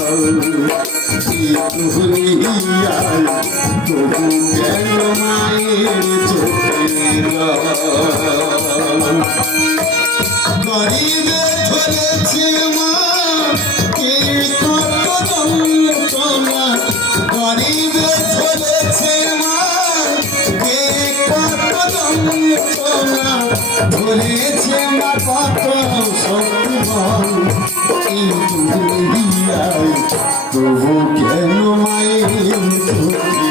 তবু কেন মায়ের চোখে জল? গরিবে ধরেছে মা কত দুনিয়ায় তবু কেন মায়ের চোখে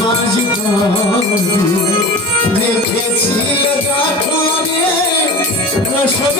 মাঝে রেখেছি জঠরে প্রসব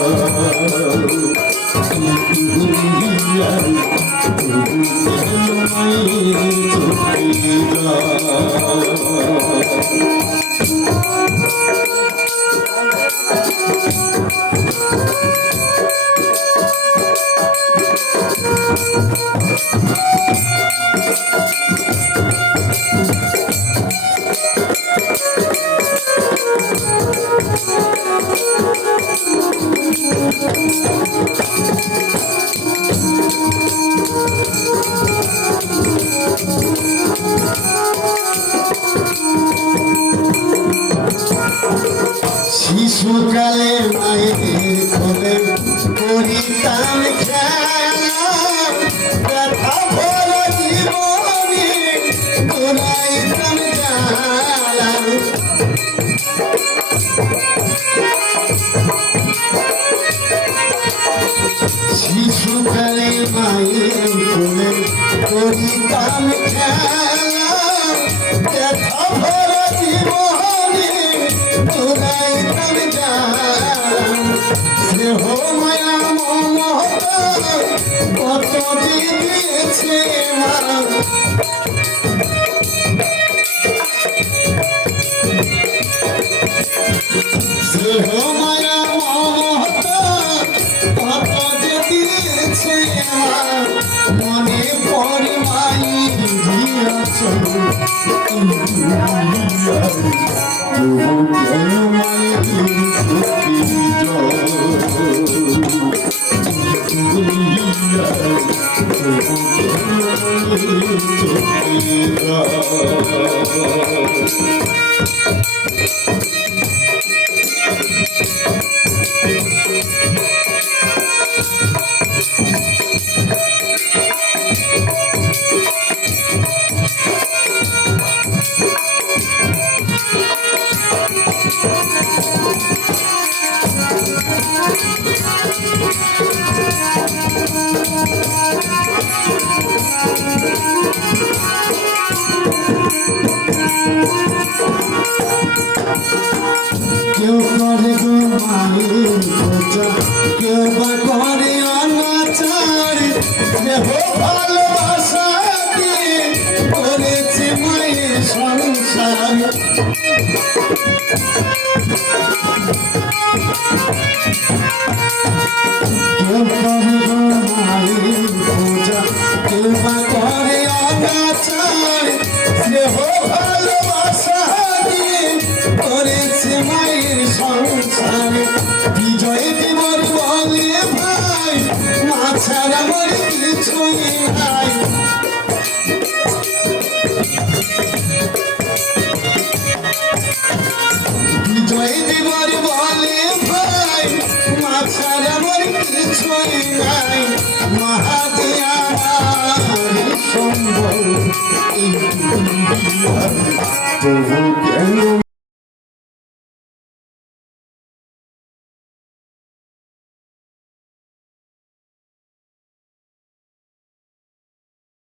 Senhor. শিশুকালে মায়ের কোলে করিতাম খেলা। স্নেহ মায়া মমতা কত দিয়েছে মা স্নেহ মায়া মমতা কত দিয়েছে মা মনে পড়ে মাই দিয়েছ Thank মায়ের খোঁজা কেউ বা করে অনাচার দেহ ভালোবাসা দিয়ে করেছে মায়ের সংসার মরে কিছুই নাই বিজয় বিমর বলে ভাই মা ছাড়া মরে কিছুই নাই। মহাদিয়া সম্ভব এই দুনিয়ায় তবু কেন